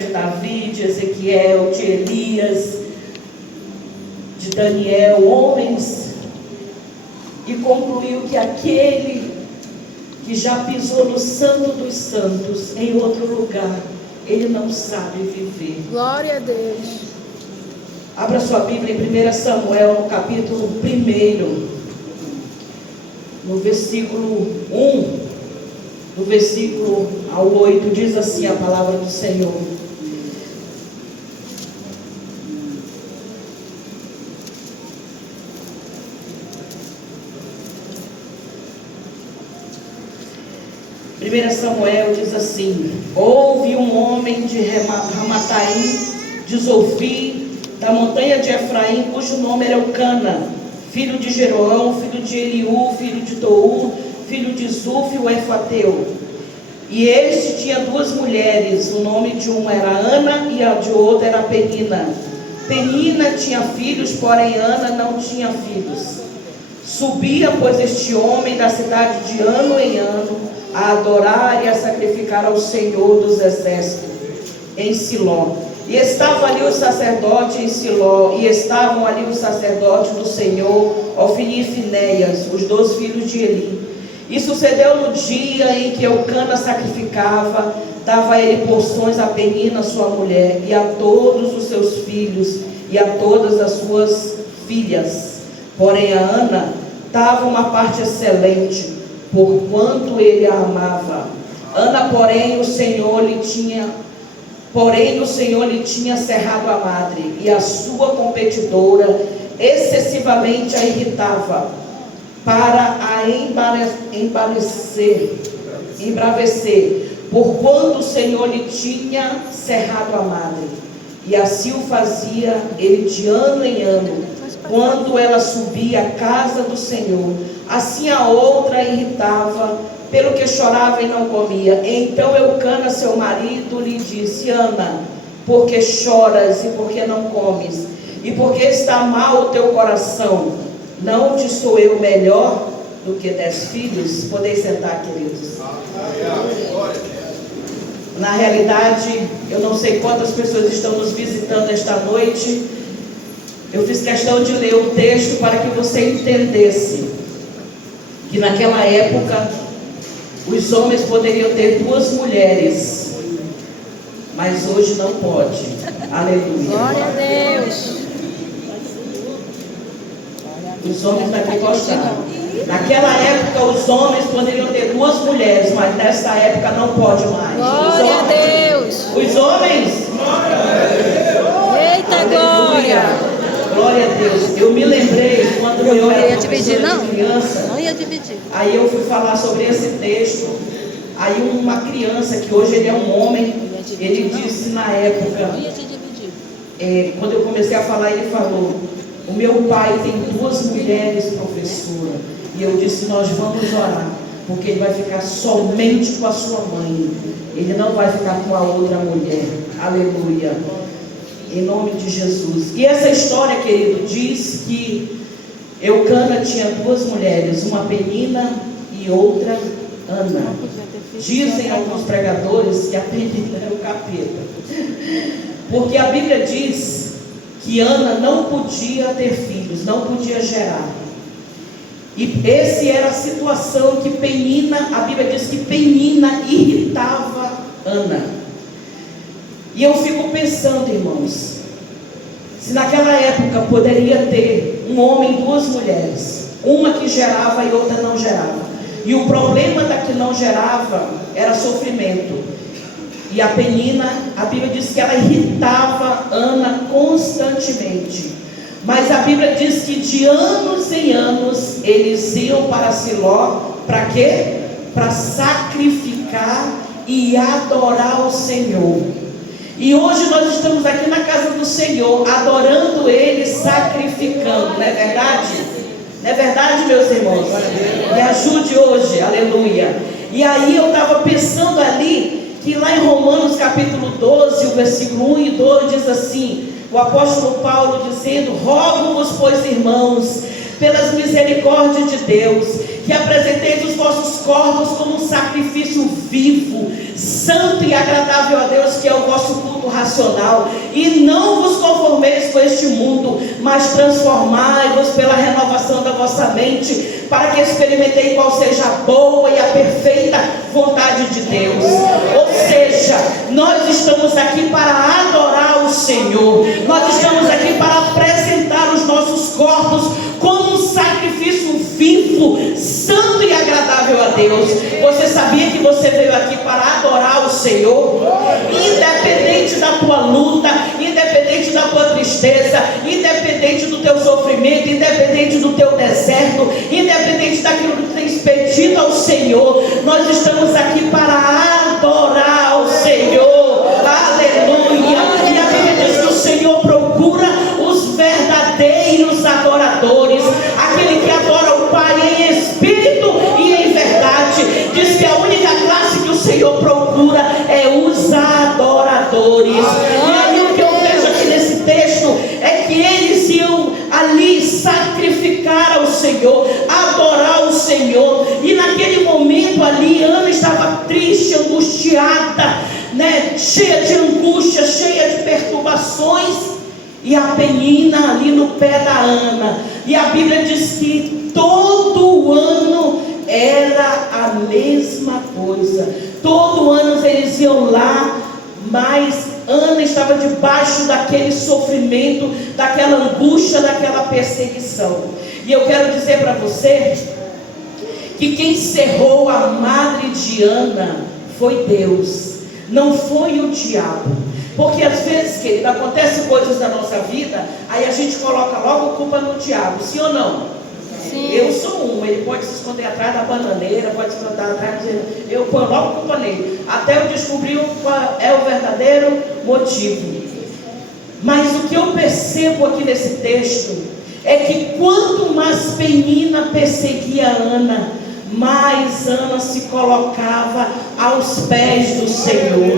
de Davi, de Ezequiel, de Elias, de Daniel, homens, e concluiu que aquele que já pisou no Santo dos Santos em outro lugar, ele não sabe viver. Glória a Deus. Abra sua Bíblia em 1 Samuel, no capítulo 1, no versículo 1, do versículo ao 8, diz assim a palavra do Senhor. Samuel diz assim: houve um homem de Ramataim, de Zofim, da montanha de Efraim, cujo nome era Eucana, filho de Jeroão, filho de Eliú, filho de Tou, filho de Zuf, o Efateu. E este tinha duas mulheres, o nome de uma era Ana e a de outra era Penina. Penina tinha filhos, porém Ana não tinha filhos. Subia, pois, este homem da cidade de ano em ano a adorar e a sacrificar ao Senhor dos exércitos em Siló. E estava ali o sacerdote em Siló, e estavam ali os sacerdotes do Senhor, Ofni e Finéias, os dois filhos de Eli. E sucedeu no dia em que Eucana sacrificava, dava a ele porções a Penina, sua mulher, e a todos os seus filhos, e a todas as suas filhas. Porém a Ana dava uma parte excelente, porquanto ele a amava. Ana, porém, o Senhor lhe tinha cerrado a madre, e a sua competidora excessivamente a irritava, para a embravecer, porquanto o Senhor lhe tinha cerrado a madre. E assim o fazia ele de ano em ano, quando ela subia à casa do Senhor. Assim a outra irritava, pelo que chorava e não comia. Então Eucana, seu marido, lhe disse: Ana, por que choras e por que não comes? E por que está mal o teu coração? Não te sou eu melhor do que 10 filhos? Podeis sentar, queridos. Na realidade, eu não sei quantas pessoas estão nos visitando esta noite. Eu fiz questão de ler o texto para que você entendesse que naquela época os homens poderiam ter 2 mulheres, mas hoje não pode. Aleluia. Glória a Deus. Os homens daqui gostaram. Naquela época os homens poderiam ter 2 mulheres, mas nessa época não pode mais. Glória a Deus. Os homens. Eita glória. Glória a Deus. Eu me lembrei quando eu era professora de criança. Não ia dividir. Aí eu fui falar sobre esse texto. Aí uma criança, que hoje ele é um homem, ele disse na época, quando eu comecei a falar, ele falou: o meu pai tem 2 mulheres, professora. E eu disse: nós vamos orar, porque ele vai ficar somente com a sua mãe. Ele não vai ficar com a outra mulher. Aleluia. Em nome de Jesus. E essa história, querido, diz que Eucana tinha 2 mulheres, uma Penina e outra Ana. Dizem alguns pregadores que a Penina era o capeta, porque a Bíblia diz que Ana não podia ter filhos, não podia gerar. E essa era a situação que Penina, a Bíblia diz que Penina irritava Ana. E eu fico pensando, irmãos, se naquela época poderia ter um homem e 2 mulheres, uma que gerava e outra não gerava, e o problema da que não gerava era sofrimento, e a Penina, a Bíblia diz que ela irritava Ana constantemente. Mas a Bíblia diz que de anos em anos eles iam para Siló. Para quê? Para sacrificar e adorar o Senhor. E hoje nós estamos aqui na casa do Senhor, adorando Ele, sacrificando, não é verdade? Não é verdade, meus irmãos? Me ajude hoje, aleluia. E aí eu estava pensando ali, que lá em Romanos capítulo 12, o versículo 1 e 2 diz assim, o apóstolo Paulo dizendo: rogo-vos, pois, irmãos, pelas misericórdias de Deus, que apresenteis os vossos corpos como um sacrifício vivo, santo e agradável a Deus, que é o vosso culto racional. E não vos conformeis com este mundo, mas transformai-vos pela renovação da vossa mente, para que experimentei qual seja a boa e a perfeita vontade de Deus. Ou seja, nós estamos aqui para adorar o Senhor. Nós estamos aqui para apresentar os nossos corpos como um sacrifício vivo, santo e agradável a Deus. Você sabia que você veio aqui para adorar o Senhor? Independente da tua luta, independente da tua tristeza, independente do teu sofrimento, independente do teu deserto, independente daquilo que tens pedido ao Senhor, nós estamos aqui para adorar o Senhor. Aleluia! E a Bíblia diz que o Senhor procura os verdadeiros adoradores, aquele que adora o Pai em espírito e em verdade. Diz que a única classe que o Senhor procura é os adoradores. E aí o que eu vejo aqui nesse texto é que eles iam ali sacrificar ao Senhor, adorar o Senhor. E naquele momento ali, Ana estava triste, angustiada, cheia de angústia, cheia de perturbações. E a Penina ali no pé da Ana. E a Bíblia diz que todo ano era a mesma coisa. Todo ano eles iam lá, mas Ana estava debaixo daquele sofrimento, daquela angústia, daquela perseguição. E eu quero dizer para você que quem cerrou a madre de Ana foi Deus, não foi o diabo. Porque às vezes, querido, acontecem coisas na nossa vida, aí a gente coloca logo culpa no diabo, sim ou não? Sim. Eu sou ele pode se esconder atrás da bananeira, pode se esconder atrás eu ponho logo culpa nele, até eu descobrir qual é o verdadeiro motivo. Mas o que eu percebo aqui nesse texto é que quanto mais Penina perseguia Ana, mais Ana se colocava aos pés do Senhor,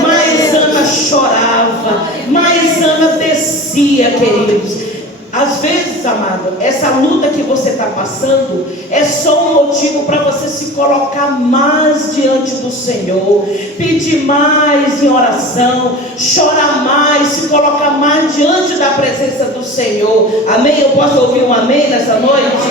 mais Ana chorava, mais Ana descia, queridos. Às vezes, amado, essa luta que você está passando é só um motivo para você se colocar mais diante do Senhor, pedir mais em oração, chorar mais, se colocar mais diante da presença do Senhor. Amém? Eu posso ouvir um amém nessa noite?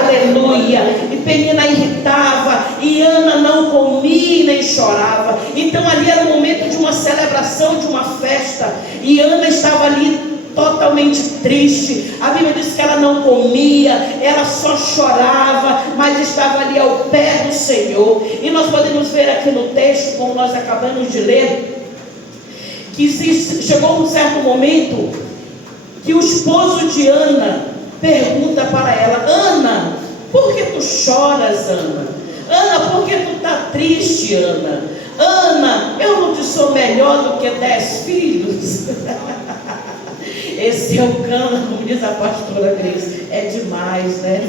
Aleluia! E Penina irritava, e Ana não comia nem chorava. Então ali era o momento de uma celebração, de uma festa, e Ana estava ali totalmente triste. A Bíblia diz que ela não comia, ela só chorava, mas estava ali ao pé do Senhor. E nós podemos ver aqui no texto, como nós acabamos de ler, que chegou um certo momento que o esposo de Ana pergunta para ela: Ana, por que tu choras, Ana? Ana, por que tu está triste, Ana? Ana, eu não te sou melhor do que 10 filhos? Esse Eucana, como diz a pastora Grace, é demais, né?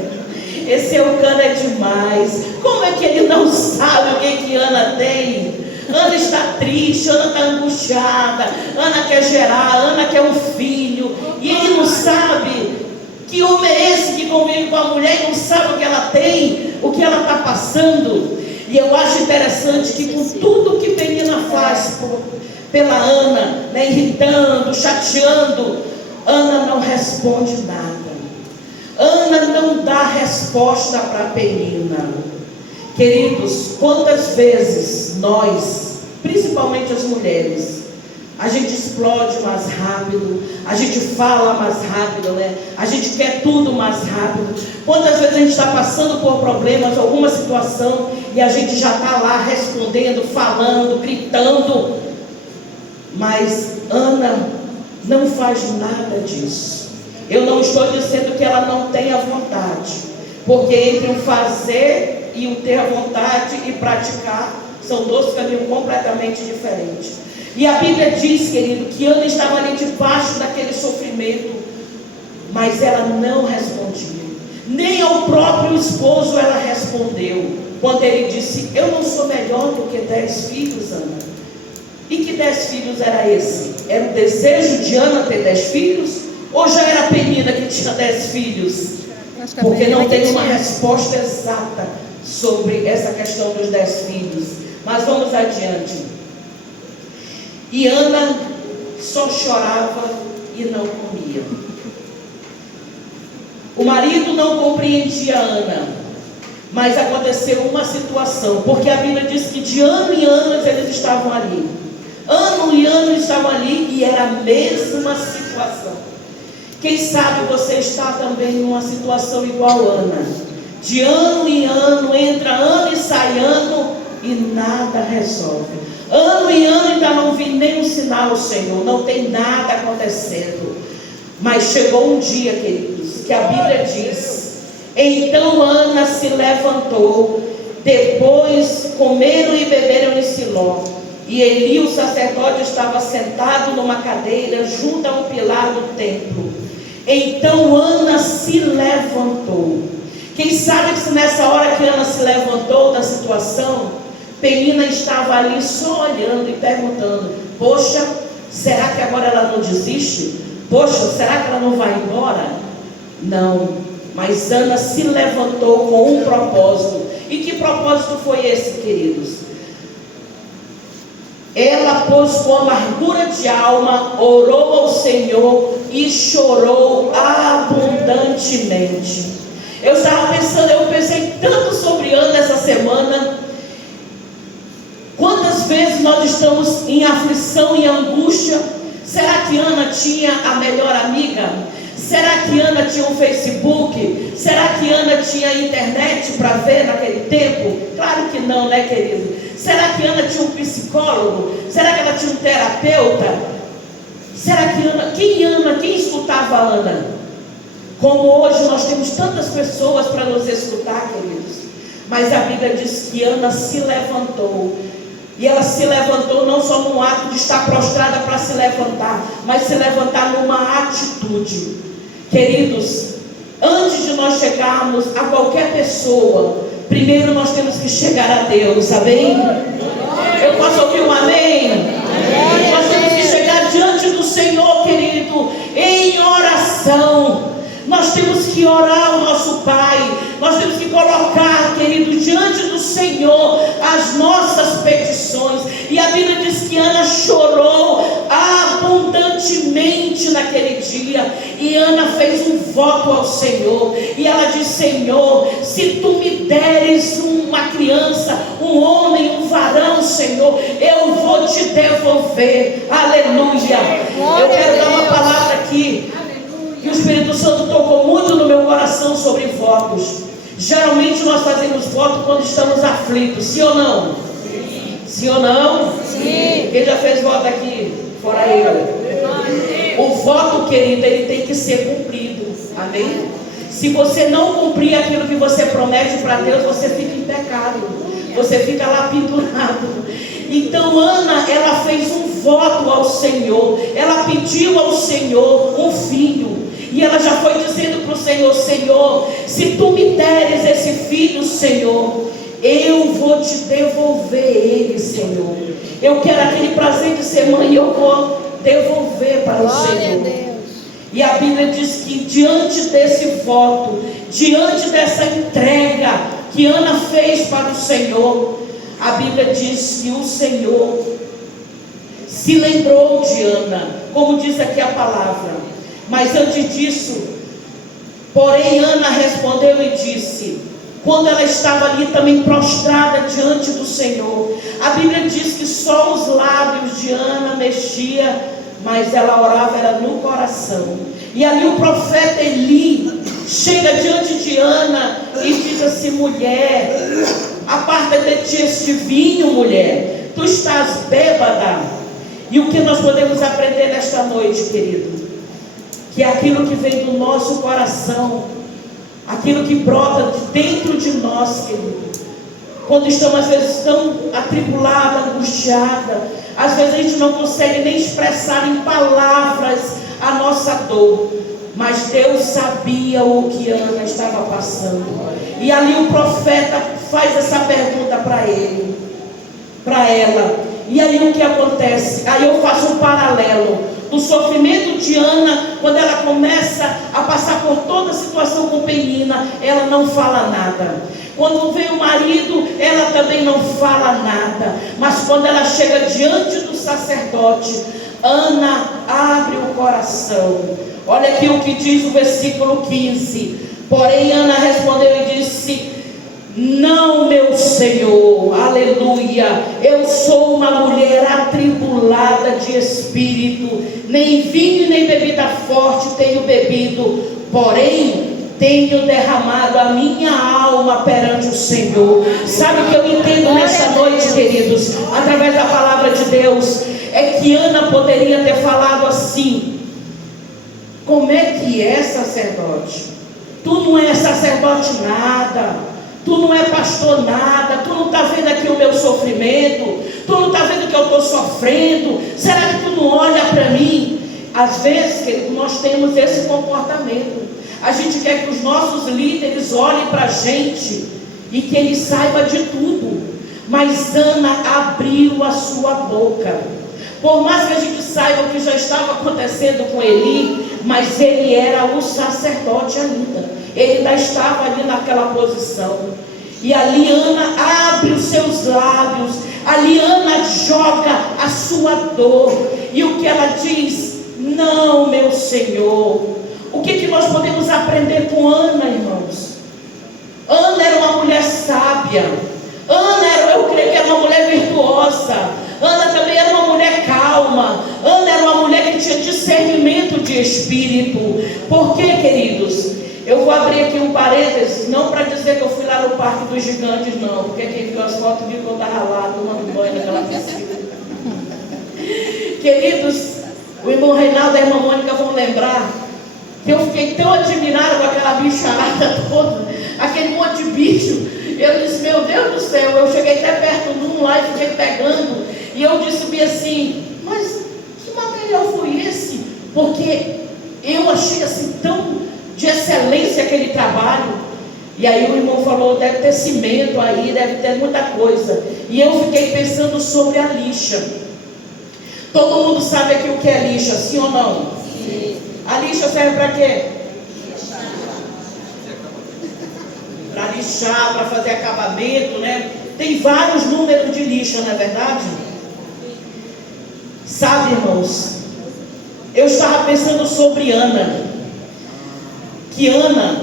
Esse Eucana é demais. Como é que ele não sabe o que Ana tem? Ana está triste, Ana está angustiada, Ana quer gerar, Ana quer um filho, e ele não sabe. Que homem é esse que convive com a mulher e não sabe o que ela tem, o que ela está passando? E eu acho interessante que com tudo que Penina faz pela Ana, irritando, chateando, Ana não responde nada. Ana não dá resposta para Penina. Queridos, quantas vezes nós, principalmente as mulheres, a gente explode mais rápido, a gente fala mais rápido, a gente quer tudo mais rápido. Quantas vezes a gente está passando por problemas, alguma situação, e a gente já está lá respondendo, falando, gritando. Mas Ana não faz nada disso. Eu não estou dizendo que ela não tenha vontade, porque entre o fazer e o ter a vontade e praticar são dois caminhos completamente diferentes. E a Bíblia diz, querido, que Ana estava ali debaixo daquele sofrimento, mas ela não respondia. Nem ao próprio esposo ela respondeu, quando ele disse: eu não sou melhor do que 10 filhos, Ana. E que 10 filhos era esse? Era o desejo de Ana ter 10 filhos? Ou já era Penina que tinha 10 filhos? porque não tem uma resposta exata sobre essa questão dos 10 filhos. Mas vamos adiante. E Ana só chorava e não comia. O marido não compreendia Ana, mas aconteceu uma situação, porque a Bíblia diz que de ano em ano eles estavam ali. Ano e ano estavam ali e era a mesma situação. Quem sabe você está também numa situação igual a Ana. De ano em ano, entra ano e sai ano e nada resolve. Ano em ano ainda não vi nenhum sinal, Senhor, não tem nada acontecendo. Mas chegou um dia, queridos, que a Bíblia diz: então Ana se levantou, depois comeram e beberam em Siló. E Eli, o sacerdote, estava sentado numa cadeira junto a um pilar do templo. Então Ana se levantou. Quem sabe que se nessa hora que Ana se levantou da situação, Penina estava ali só olhando e perguntando: poxa, será que agora ela não desiste? Poxa, será que ela não vai embora? Não, mas Ana se levantou com um propósito. E que propósito foi esse, queridos? Ela, pois, com amargura de alma, orou ao Senhor e chorou abundantemente. Eu pensei tanto sobre Ana essa semana. Quantas vezes nós estamos em aflição e angústia? Será que Ana tinha a melhor amiga? Será que Ana tinha um Facebook? Será que Ana tinha internet para ver naquele tempo? Claro que não, né, querido? Será que Ana tinha um psicólogo? Será que ela tinha um terapeuta? Será que quem escutava a Ana? Como hoje nós temos tantas pessoas para nos escutar, queridos. Mas a Bíblia diz que Ana se levantou. E ela se levantou não só num ato de estar prostrada para se levantar, mas se levantar numa atitude. Queridos, antes de nós chegarmos a qualquer pessoa, primeiro nós temos que chegar a Deus, amém? Eu posso ouvir um amém? Nós temos que chegar diante do Senhor, querido, em oração. Nós temos que orar ao nosso Pai. Nós temos que colocar, querido, diante do Senhor as nossas petições. E a Bíblia diz que Ana chorou abundantemente naquele dia. E Ana fez um voto ao Senhor. E ela disse: Senhor, se tu me deres uma criança, um homem, um varão, Senhor, eu vou te devolver. Aleluia. Eu quero dar uma palavra aqui. E o Espírito Santo tocou muito no meu coração sobre votos. Geralmente nós fazemos voto quando estamos aflitos, sim ou não? Sim. Sim ou não? Sim. Quem já fez voto aqui? Fora eu. O voto, querido, ele tem que ser cumprido. Amém? Se você não cumprir aquilo que você promete para Deus, você fica em pecado. Você fica lá pendurado. Então Ana, ela fez um voto ao Senhor. Ela pediu ao Senhor um filho. E ela já foi dizendo para o Senhor: Senhor, se tu me deres esse filho, Senhor, eu vou te devolver ele, Senhor. Eu quero aquele prazer de ser mãe, eu vou devolver para o Senhor. E a Bíblia diz que diante desse voto, diante dessa entrega que Ana fez para o Senhor, a Bíblia diz que o Senhor se lembrou de Ana, como diz aqui a palavra. Mas antes disso, porém Ana respondeu e disse, quando ela estava ali também prostrada diante do Senhor, a Bíblia diz que só os lábios de Ana mexia, mas ela orava era no coração. E ali o profeta Eli chega diante de Ana e diz assim: mulher, aparta de ti este vinho, mulher, tu estás bêbada. E o que nós podemos aprender nesta noite, querido? Que é aquilo que vem do nosso coração, aquilo que brota de dentro de nós, querido. Quando estamos às vezes tão atribulada, angustiada, às vezes a gente não consegue nem expressar em palavras a nossa dor, mas Deus sabia o que Ana estava passando. E ali o profeta faz essa pergunta para ela. E aí o que acontece? Aí eu faço um paralelo. do sofrimento de Ana, quando ela começa a passar por toda a situação com Penina, ela não fala nada. Quando vem o marido, ela também não fala nada. Mas quando ela chega diante do sacerdote, Ana abre o coração. Olha aqui o que diz o versículo 15. Porém Ana respondeu e disse: não, meu Senhor, aleluia, eu sou uma mulher atribulada de espírito, nem vinho nem bebida forte tenho bebido, porém tenho derramado a minha alma perante o Senhor. Sabe o que eu entendo nesta noite, queridos, através da palavra de Deus, é que Ana poderia ter falado assim: como é que é, sacerdote? Tu não é sacerdote nada, tu não é pastor nada, tu não está vendo aqui o meu sofrimento, tu não está vendo que eu estou sofrendo, será que tu não olha para mim? Às vezes, querido, nós temos esse comportamento. A gente quer que os nossos líderes olhem para a gente e que eles saibam de tudo. Mas Ana abriu a sua boca. Por mais que a gente saiba o que já estava acontecendo com Eli, mas ele era o sacerdote ainda. Ele ainda estava ali naquela posição. E ali Ana abre os seus lábios. Ali Ana joga a sua dor. E o que ela diz? Não, meu Senhor. O que nós podemos aprender com Ana, irmãos? Ana era uma mulher sábia. Ana, eu creio que era uma mulher virtuosa. Ana também era uma mulher calma. Ana era uma mulher que tinha discernimento de espírito. Por quê, queridos? Eu vou abrir aqui um parênteses, não para dizer que eu fui lá no Parque dos Gigantes, não, porque quem viu as fotos viu que eu estava lá tomando banho naquela piscina. Queridos, o irmão Reinaldo e a irmã Mônica vão lembrar que eu fiquei tão admirada com aquela bicharada toda, aquele monte de bicho. Eu disse, meu Deus do céu, eu cheguei até perto de um lá e fiquei pegando, e eu disse bem assim, mas que material foi esse? Porque eu achei assim tão de excelência aquele trabalho. E aí o irmão falou, deve ter cimento aí, deve ter muita coisa. E eu fiquei pensando sobre a lixa. Todo mundo sabe aqui o que é lixa, sim ou não? Sim. A lixa serve para quê? Para lixar, para fazer acabamento, né? Tem vários números de lixa, não é verdade? Sabe, irmãos, eu estava pensando sobre Ana. Que Ana,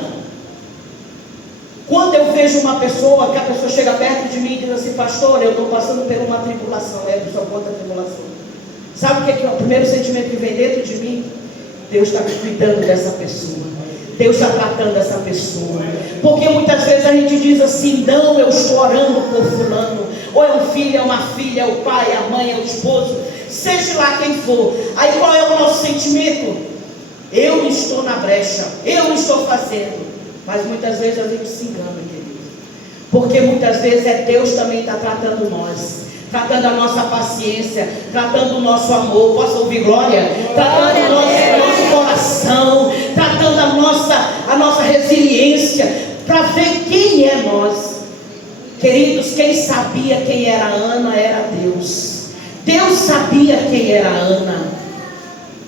quando eu vejo uma pessoa, que a pessoa chega perto de mim e diz assim, pastor, eu estou passando por uma tribulação, eu sou contra a tribulação. Sabe o que é o primeiro sentimento que vem dentro de mim? Deus está cuidando dessa pessoa. Deus está tratando essa pessoa. Porque muitas vezes a gente diz assim, não, eu estou orando por fulano. Ou é um filho, é uma filha, é o pai, é a mãe, é o esposo. Seja lá quem for. Aí qual é o nosso sentimento? Eu estou na brecha, eu estou fazendo. Mas muitas vezes a gente se engana, querido. Porque muitas vezes é Deus também está tratando nós, tratando a nossa paciência, tratando o nosso amor. Posso ouvir glória? Tratando o nosso coração, tratando a nossa resiliência, para ver quem é nós. Queridos, quem sabia quem era Ana era Deus. Deus sabia quem era Ana.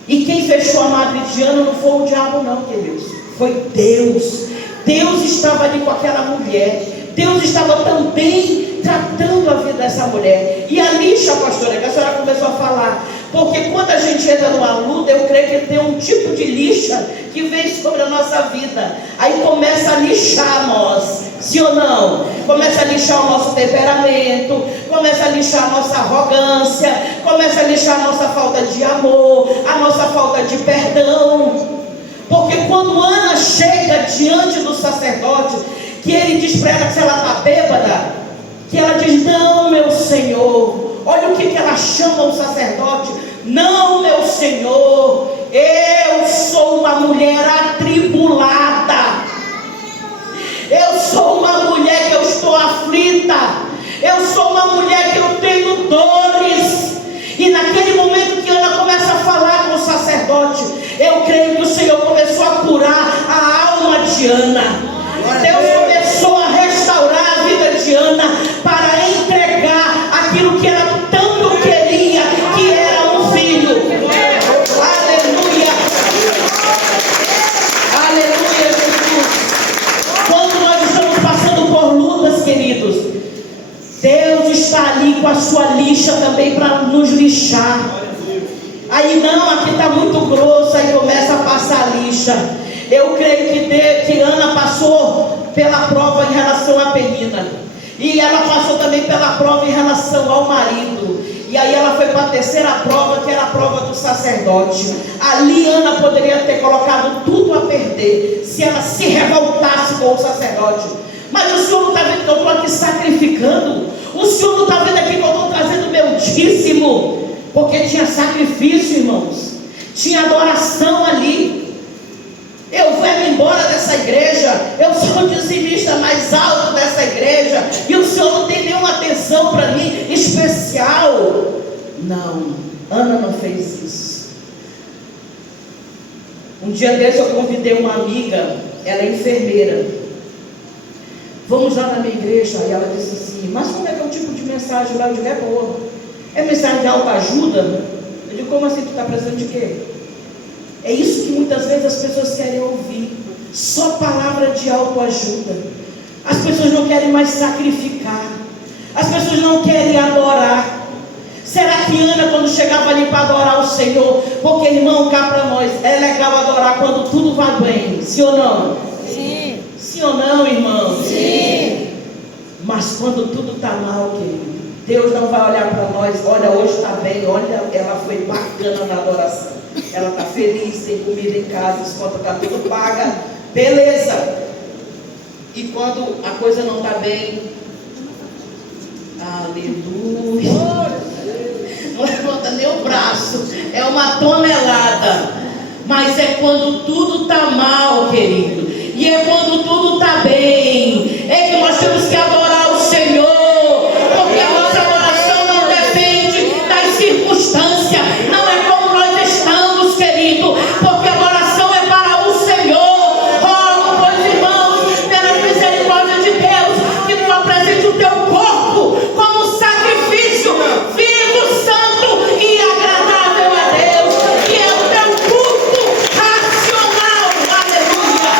E quem fechou a madre de Ana não foi o diabo não, queridos. Foi Deus. Deus estava ali com aquela mulher. Deus estava também tratando a vida dessa mulher. E a lixa, pastora, que a senhora começou a falar. Porque quando a gente entra numa luta, eu creio que tem um tipo de lixa que vem sobre a nossa vida. Aí começa a lixar nós. Sim ou não? Começa a lixar o nosso temperamento, começa a lixar a nossa arrogância, começa a lixar a nossa falta de amor, a nossa falta de perdão. Porque quando Ana chega diante do sacerdote, que ele diz para ela que se ela está bêbada, que ela diz, não, meu Senhor. Olha o que ela chama o sacerdote. Não, meu Senhor, eu sou uma mulher atribulada. Eu sou uma mulher que eu estou aflita. Eu sou uma mulher que eu tenho dores. E naquele momento que Ana começa a falar com o sacerdote, eu creio que o Senhor começou a curar a alma de Ana. Deus começou a restaurar a vida de Ana para entregar aquilo que ela tanto queria, que era um filho. lixar. Aí não, aqui está muito grosso, aí começa a passar lixa. Eu creio que Ana passou pela prova em relação à Penina. E ela passou também pela prova em relação ao marido. E aí ela foi para a terceira prova, que era a prova do sacerdote. Ali Ana poderia ter colocado tudo a perder, se ela se revoltasse com o sacerdote. Mas o Senhor não está vendo que eu estou aqui sacrificando? O Senhor não está vendo aqui que eu estou trazendo meu dízimo? Porque tinha sacrifício, irmãos. Tinha adoração ali. Eu venho embora dessa igreja, eu sou o dizimista mais alto dessa igreja, e o Senhor não tem nenhuma atenção para mim especial. Não, Ana não fez isso. Um dia desse eu convidei uma amiga, ela é enfermeira. Vamos lá na minha igreja. E ela disse assim: mas como é que é o tipo de mensagem lá? Eu digo: é boa. É mensagem de autoajuda? Eu digo: como assim? Tu está precisando de quê? É isso que muitas vezes as pessoas querem ouvir. Só palavra de autoajuda. As pessoas não querem mais sacrificar. As pessoas não querem adorar. Será que Ana, quando chegava ali para adorar o Senhor, porque, irmão, cá para nós, é legal adorar quando tudo vai bem, sim ou não? Sim. Sim ou não, irmão? Sim. Mas quando tudo está mal, querido, Deus não vai olhar para nós: olha, hoje está bem, olha, ela foi bacana na adoração, ela está feliz, tem comida em casa, as contas estão tudo paga, beleza. E quando a coisa não está bem, aleluia, não levanta nem o braço, é uma tonelada. Mas é quando tudo está mal, querido, e é quando tudo está bem, é que nós temos que adorar o Senhor, porque a nossa adoração não depende das circunstâncias, não é como nós estamos, querido, porque a adoração é para o Senhor. Rogo, pois, irmãos, pela misericórdia de Deus, que tu apresente o teu corpo como sacrifício vivo, santo e agradável a Deus, que é o teu culto racional. Aleluia.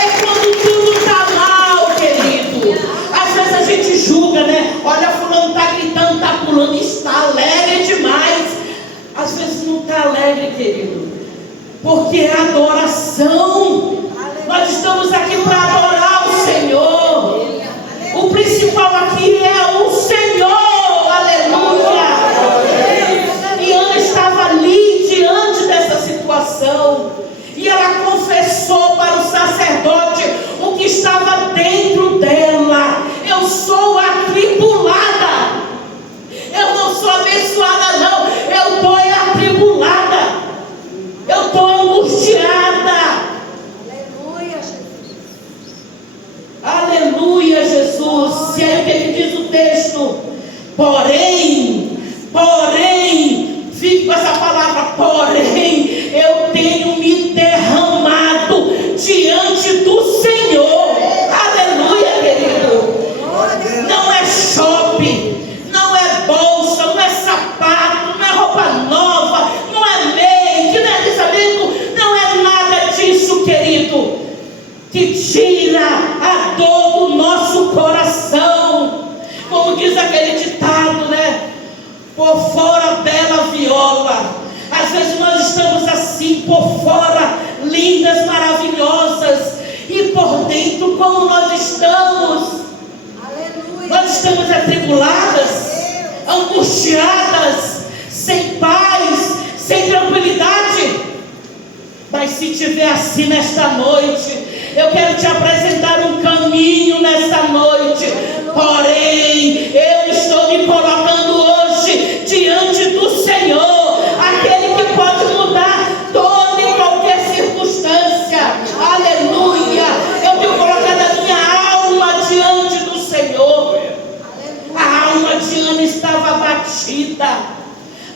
É quando tudo está mal, querido. Às vezes a gente julga, né? Olha, fulano está gritando, está pulando, está alegre demais. Às vezes não está alegre, querido, porque é adoração. Nós estamos aqui para adorar o Senhor. O principal aqui é o Senhor. Aleluia. E Ana estava ali diante dessa situação, e ela confessou para o sacerdote o que estava dentro dela: eu sou atribulada. Eu não sou abençoada, não. Eu estou atribulada. Eu estou angustiada. Aleluia, Jesus. Aleluia, Jesus. E aí o que ele diz o texto? Porém, fique com essa palavra, porém, eu tenho me derramado diante do Senhor. Aleluia, querido. Não é shopping, não é bolsa, não é sapato, não é roupa nova, não é make, não é alisamento, não é nada disso, querido, que tira a dor do nosso coração. Como diz aquele ditado, né? Por fora bela viola. Às vezes nós estamos assim, por fora lindas, maravilhosas, e por dentro como nós estamos? Aleluia. Nós estamos atribuladas, angustiadas, sem paz, sem tranquilidade. Mas se tiver assim nesta noite, eu quero te apresentar um caminho nesta noite. Porém, eu estou me colocando hoje diante do Senhor, aquele que pode mudar toda e qualquer circunstância. Aleluia. Eu tenho colocado a minha alma diante do Senhor. A alma de Ana estava abatida,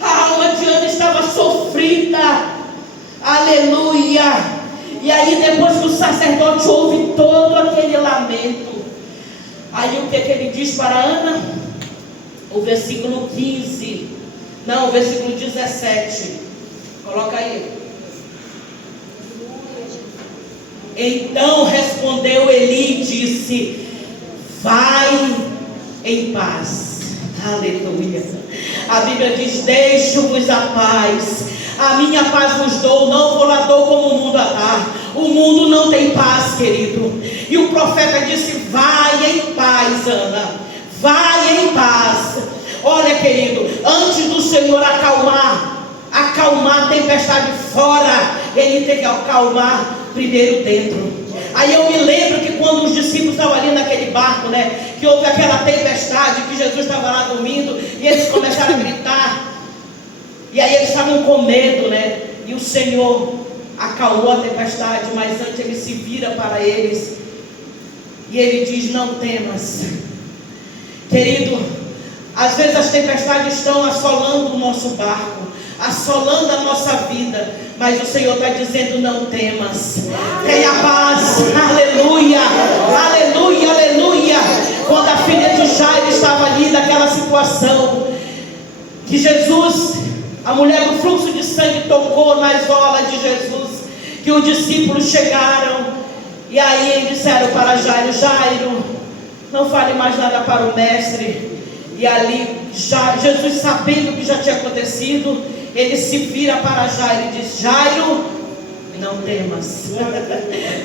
a alma de Ana estava sofrida. Aleluia. E aí depois que o sacerdote ouve todo aquele lamento, aí o que ele diz para Ana? O versículo 15, não, o versículo 17, coloca aí. Então respondeu Eli e disse: vai em paz. Aleluia. A Bíblia diz: deixo-vos a paz, a minha paz vos dou, não vou lá dou como o mundo a dá. O mundo não tem paz, querido. E o profeta disse: vai em paz, Ana, vai em paz. Olha, querido, antes do Senhor acalmar a tempestade fora, Ele tem que acalmar primeiro dentro. Aí eu me lembro que quando os discípulos estavam ali naquele barco, né, que houve aquela tempestade, que Jesus estava lá dormindo, e eles começaram a gritar, e aí eles estavam com medo, né, e o Senhor acalmou a tempestade, mas antes Ele se vira para eles, e Ele diz: não temas. Querido, às vezes as tempestades estão assolando o nosso barco, assolando a nossa vida, mas o Senhor está dizendo: não temas, tenha paz. Aleluia, aleluia, aleluia. Quando a filha de Jairo estava ali naquela situação, que Jesus, a mulher do fluxo de sangue, tocou nas orlas de Jesus, que os discípulos chegaram, e aí disseram para Jairo: Jairo, não fale mais nada para o mestre. E ali Jesus, sabendo o que já tinha acontecido, Ele se vira para Jairo e diz: Jairo, não temas.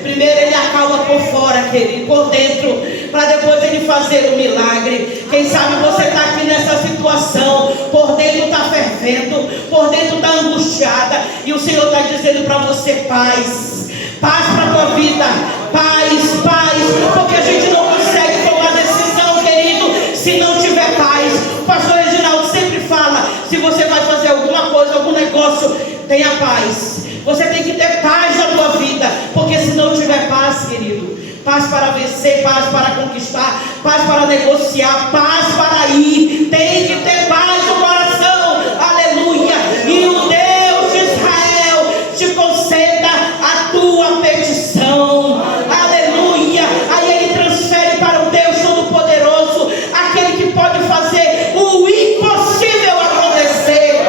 Primeiro Ele acalma por fora, querido, por dentro, para depois Ele fazer o milagre. Quem sabe você está aqui nessa situação, por dentro está fervendo, por dentro está angustiada, e o Senhor está dizendo para você: paz, paz para a tua vida, paz, paz, porque a gente não consegue tomar decisão, querido, se não tiver paz. O pastor Reginaldo sempre fala: se você vai fazer alguma coisa, algum negócio, tenha paz. Você tem que ter paz na tua vida, porque se não tiver paz, querido, paz para vencer, paz para conquistar, paz para negociar, paz para ir, tem que ter paz no coração. Aleluia. E o Deus de Israel te conceda a tua petição. Aleluia. Aí Ele transfere para o Deus Todo-Poderoso, aquele que pode fazer o impossível acontecer.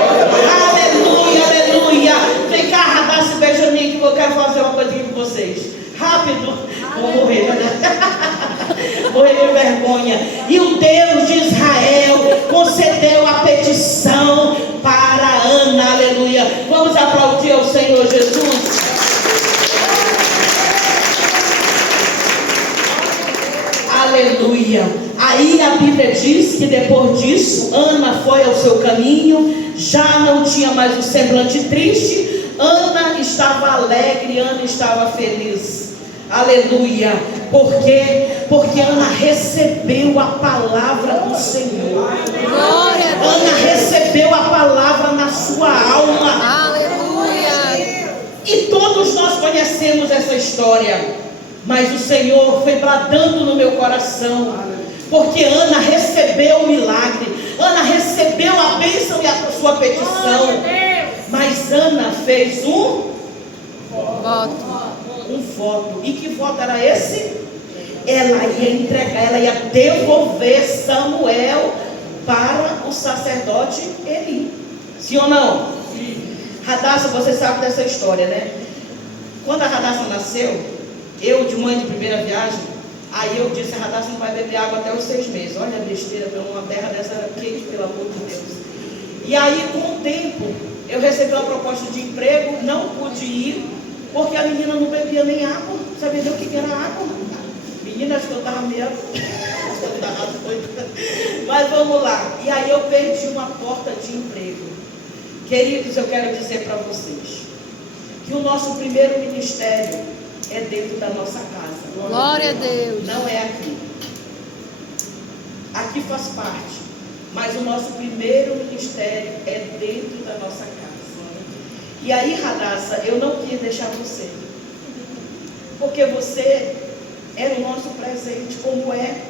Aleluia, aleluia. Vem cá, Radassa e Benjamin, que eu quero fazer uma coisinha com vocês. Rápido. Vou morrer, né? Morrer de vergonha. E o Deus de Israel concedeu a petição para Ana. Aleluia. Vamos aplaudir ao Senhor Jesus. Aleluia. Aí a Bíblia diz que depois disso, Ana foi ao seu caminho, já não tinha mais o semblante triste. Ana estava alegre, Ana estava feliz. Aleluia. Por quê? Porque Ana recebeu a palavra do Senhor. Ana recebeu a palavra na sua alma. Aleluia. E todos nós conhecemos essa história, mas o Senhor foi bradando no meu coração, porque Ana recebeu o milagre, Ana recebeu a bênção e a sua petição, mas Ana fez um voto. E que voto era esse? Ela ia entregar, ela ia devolver Samuel para o sacerdote Eli. Sim ou não? Sim. Radassa, você sabe dessa história, né? Quando a Radassa nasceu, eu de mãe de primeira viagem, aí eu disse: a Radassa não vai beber água até os 6 meses. Olha a besteira, uma terra dessa quente, pelo amor de Deus. E aí, com o tempo, eu recebi uma proposta de emprego, não pude ir, porque a menina não bebia nem água, sabia nem o que era água. Menina, acho que eu estava meio... Mas vamos lá. E aí eu perdi uma porta de emprego. Queridos, eu quero dizer para vocês que o nosso primeiro ministério é dentro da nossa casa. Glória a Deus. Não é aqui. Aqui faz parte. Mas o nosso primeiro ministério é dentro da nossa casa. E aí, Radassa, eu não quis deixar você, porque você era o nosso presente, como é.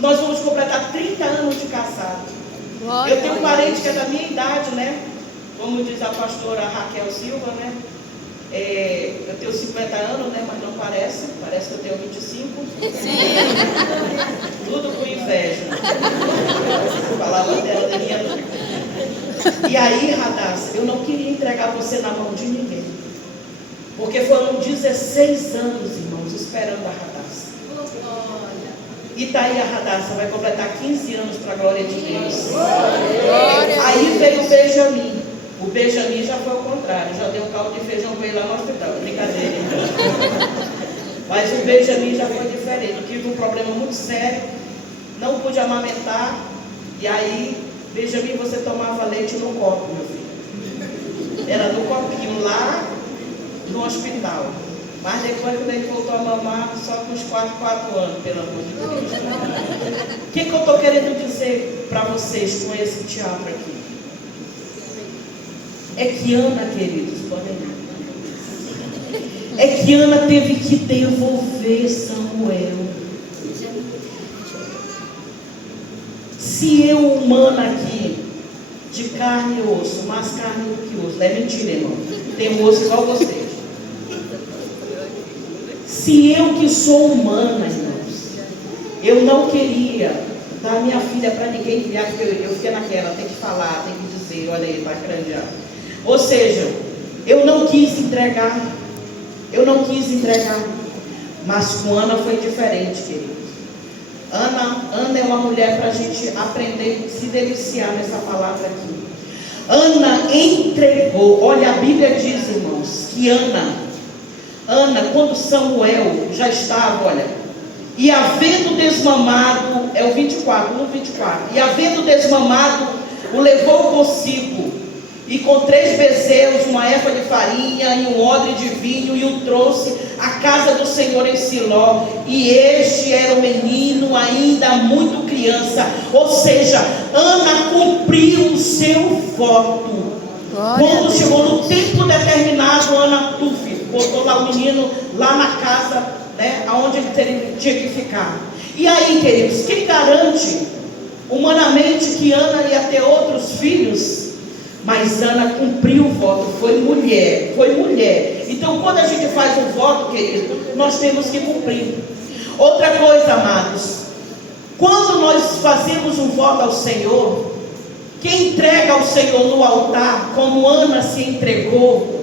Nós vamos completar 30 anos de casado. Eu tenho um parente que é da minha idade, né? Como diz a pastora Raquel Silva, né? Eu tenho 50 anos, né? Mas não parece. Parece que eu tenho 25. Sim. Tudo com inveja. A palavra dela da minha não. E aí, Radassa, eu não queria entregar você na mão de ninguém, porque foram 16 anos, irmãos, esperando a Radassa. Itaí Radassa vai completar 15 anos para a glória de Deus. Glória a Aí Deus. veio o Benjamin. O Benjamin já foi ao contrário, já deu um caldo de feijão para ele lá no hospital. Brincadeira, então. Mas o Benjamin já foi diferente. Eu tive um problema muito sério, não pude amamentar. E aí, Benjamin, você tomava leite no copo, meu filho. Era no copinho lá no hospital. Mas depois, quando ele voltou a mamar, só com uns 4 anos, pelo amor de Deus. O que eu estou querendo dizer para vocês com esse teatro aqui? É que Ana, queridos, podem é que Ana teve que devolver Samuel. Se eu, humana aqui, de carne e osso, mais carne do que osso, não é mentira, irmão. Tem osso igual vocês. Se eu que sou humana, irmãos, eu não queria dar minha filha para ninguém criar, porque eu fiquei naquela, tem que falar, tem que dizer, olha aí, vai grandear. Ou seja, eu não quis entregar, mas com Ana foi diferente, queridos. Ana é uma mulher para a gente aprender, se deliciar nessa palavra aqui. Ana entregou, olha, a Bíblia diz, irmãos, que Ana, quando Samuel já estava, olha, e havendo desmamado, é o 24, no 24, e havendo desmamado, o levou consigo, e com 3 bezerros, uma éfa de farinha e um odre de vinho, e o trouxe à casa do Senhor em Siló, e este era um menino ainda muito criança, ou seja, Ana cumpriu o seu voto. Quando chegou no tempo determinado, Ana botou lá o menino lá na casa, né, aonde ele tinha que ficar. E aí, queridos, quem garante humanamente que Ana ia ter outros filhos? Mas Ana cumpriu o voto, foi mulher. Então, quando a gente faz um voto, querido, nós temos que cumprir. Outra coisa, amados, quando nós fazemos um voto ao Senhor, quem entrega ao Senhor no altar, como Ana se entregou,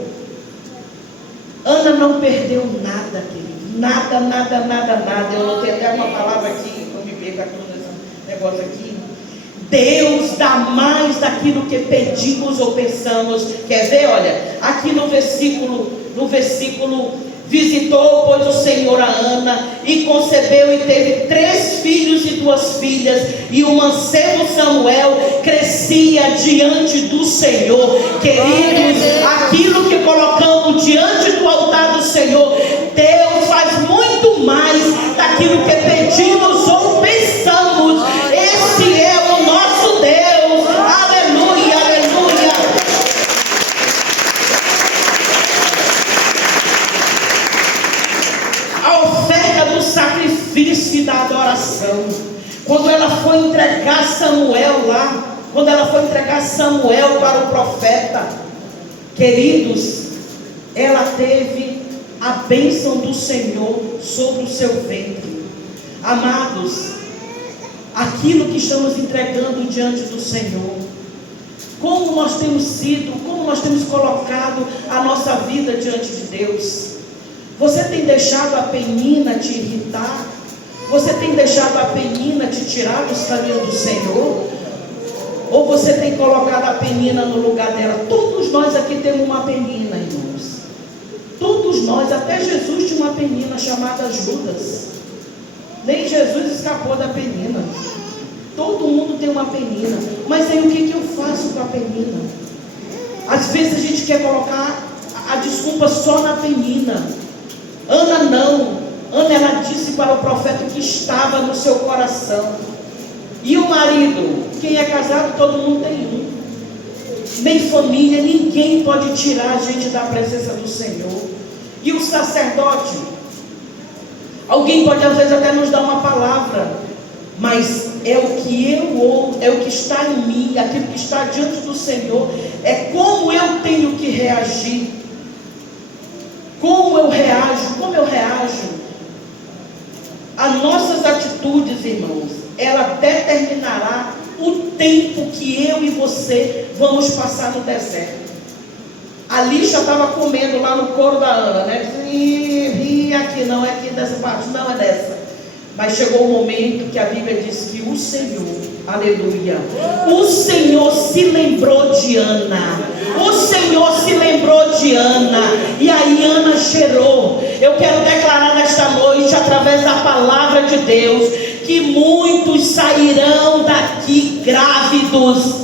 Ana não perdeu nada, querido. Nada. Eu notei até uma palavra aqui, eu me pego com esse negócio aqui. Deus dá mais daquilo que pedimos ou pensamos. Quer ver? Olha, aqui no versículo, visitou, pois, o Senhor a Ana, e concebeu e teve 3 filhos e 2 filhas, e o mancebo Samuel crescia diante do Senhor. Queridos, aquilo que colocamos diante do altar do Senhor, Deus faz muito mais daquilo que pedimos ou pensamos. Esse é o nosso Deus. Aleluia, aleluia. A oferta do sacrifício e da adoração, quando ela foi entregar Samuel lá, quando ela foi entregar Samuel para o profeta, queridos, ela teve a bênção do Senhor sobre o seu ventre. Amados, aquilo que estamos entregando diante do Senhor, como nós temos sido, como nós temos colocado a nossa vida diante de Deus. Você tem deixado a penina te irritar? Você tem deixado a penina te tirar dos caminhos do Senhor? Ou você tem colocado a penina no lugar dela? Todos nós aqui temos uma penina, irmãos. Todos nós, até Jesus tinha uma penina chamada Judas. Nem Jesus escapou da penina. Todo mundo tem uma penina. Mas aí o que eu faço com a penina? Às vezes a gente quer colocar a desculpa só na penina. Ana não. Ana, ela disse para o profeta que estava no seu coração. E o marido? Quem é casado, todo mundo tem um. Nem família, ninguém pode tirar a gente da presença do Senhor. E o sacerdote? Alguém pode às vezes até nos dar uma palavra, mas é o que é o que está em mim, aquilo que está diante do Senhor, é como eu tenho que reagir, como eu reajo. As nossas atitudes, irmãos, ela determinará o tempo que eu e você vamos passar no deserto. A lixa estava comendo lá no couro da Ana, né? E aqui não, é aqui dessa parte, não é dessa. Mas chegou o momento que a Bíblia diz que o Senhor, aleluia, o Senhor se lembrou de Ana. O Senhor se lembrou de Ana. E aí Ana gerou. Eu quero declarar nesta noite, através da palavra de Deus, que muitos sairão daqui grávidos.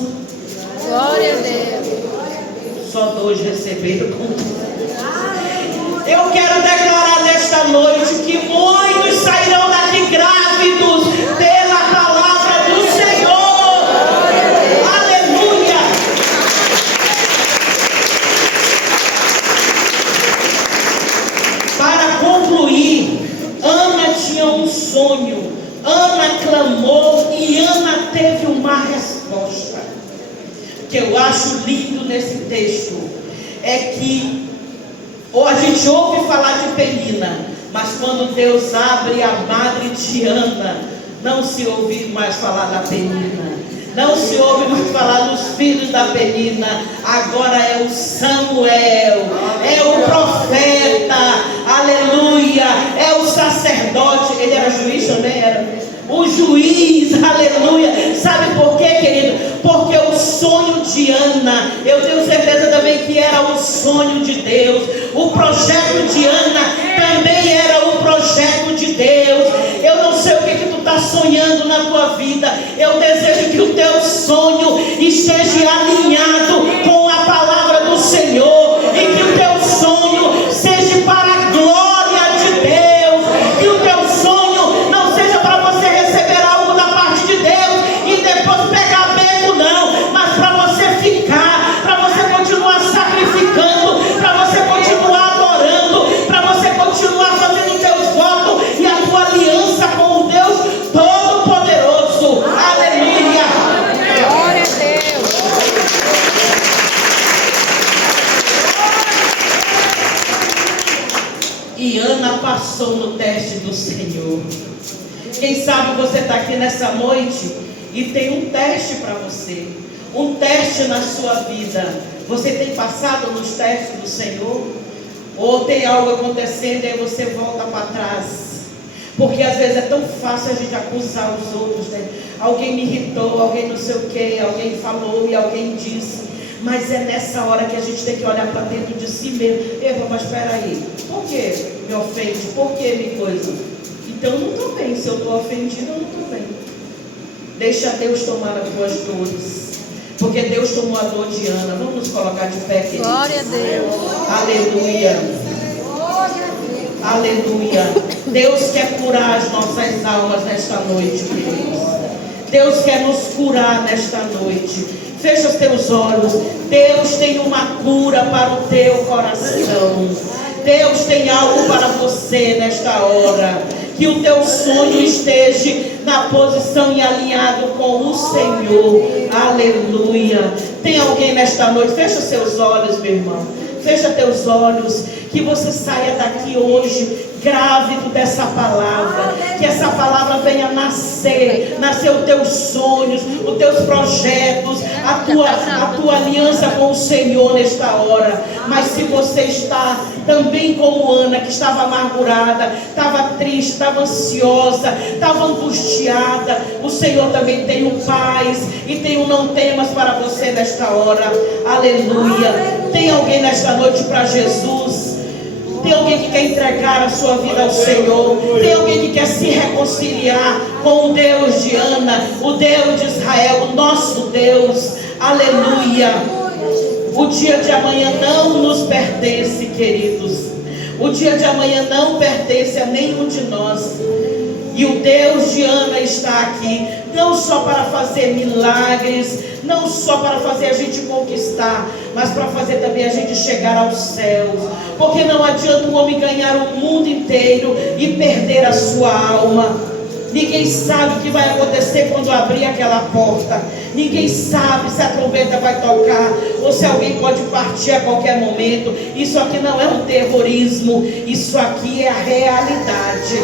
Glória a Deus. Só 2 receberam. Eu quero declarar nesta noite que muitos sairão daqui grávidos pela palavra do Senhor. Aleluia. Para concluir, Ana tinha um sonho, Ana clamou e Ana teve uma resposta. O que eu acho lindo nesse texto é que a gente ouve falar de Penina, mas quando Deus abre a madre de Ana, não se ouve mais falar da Penina, não se ouve mais falar dos filhos da Penina. Agora é o Samuel, é o profeta, aleluia, é o sacerdote. Ele era juiz também, era o juiz, aleluia. Sabe por quê, querido? Porque o sonho de Ana, eu tenho certeza também que era o sonho de Deus. O projeto de Ana também era o projeto de Deus. Eu não sei o que tu está sonhando na tua vida. Eu desejo que o teu sonho esteja alinhado com a palavra do Senhor, e que o teu sonho seja para a glória de Deus, que o teu sonho não seja para você receber algo da parte de Deus e depois pegar beco, não, mas para você ficar, para você continuar sacrificando, para você continuar adorando, para você continuar fazendo teus votos e a tua aliança com o Deus Todo-Poderoso. Aleluia. Glória a Deus. E Ana passou no teste do Senhor. Quem sabe você está aqui nessa noite e tem um teste para você, um teste na sua vida. Você tem passado nos testes do Senhor? Ou tem algo acontecendo e aí você volta para trás? Porque às vezes é tão fácil a gente acusar os outros, né? Alguém me irritou, alguém não sei o que, alguém falou e alguém disse. Mas é nessa hora que a gente tem que olhar para dentro de si mesmo. Epa, mas espera aí, por que me ofende? Por que me coisa? Então eu não estou bem. Se eu estou ofendido, eu não estou bem. Deixa Deus tomar as tuas dores, porque Deus tomou a dor de Ana. Vamos nos colocar de pé, queridos. Glória a Deus. Aleluia. Aleluia. Deus quer curar as nossas almas nesta noite, queridos. Deus quer nos curar nesta noite. Fecha os teus olhos. Deus tem uma cura para o teu coração. Deus tem algo para você nesta hora. Que o teu sonho esteja na posição e alinhado com o Senhor. Aleluia. Tem alguém nesta noite? Fecha seus olhos, meu irmão. Fecha teus olhos. Que você saia daqui hoje grávido dessa palavra. Que essa palavra venha nascer os teus sonhos, os teus projetos, a tua aliança com o Senhor nesta hora. Mas se você está também como Ana, que estava amargurada, estava triste, estava ansiosa, estava angustiada, o Senhor também tem um paz e tem um não temas para você nesta hora. Aleluia. Tem alguém nesta noite para Jesus? Tem alguém que quer entregar a sua vida ao Senhor? Tem alguém que quer se reconciliar com o Deus de Ana, o Deus de Israel, o nosso Deus? Aleluia. O dia de amanhã não nos pertence, queridos. O dia de amanhã não pertence a nenhum de nós. E o Deus de Ana está aqui, não só para fazer milagres, não só para fazer a gente conquistar, mas para fazer também a gente chegar aos céus. Porque não adianta um homem ganhar o mundo inteiro e perder a sua alma. Ninguém sabe o que vai acontecer quando abrir aquela porta. Ninguém sabe se a trombeta vai tocar ou se alguém pode partir a qualquer momento. Isso aqui não é um terrorismo, isso aqui é a realidade.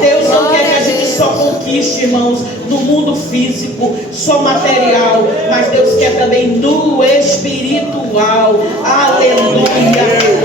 Deus não quer que a gente só conquiste, irmãos, no mundo físico, só material, mas Deus quer também no espiritual. Aleluia.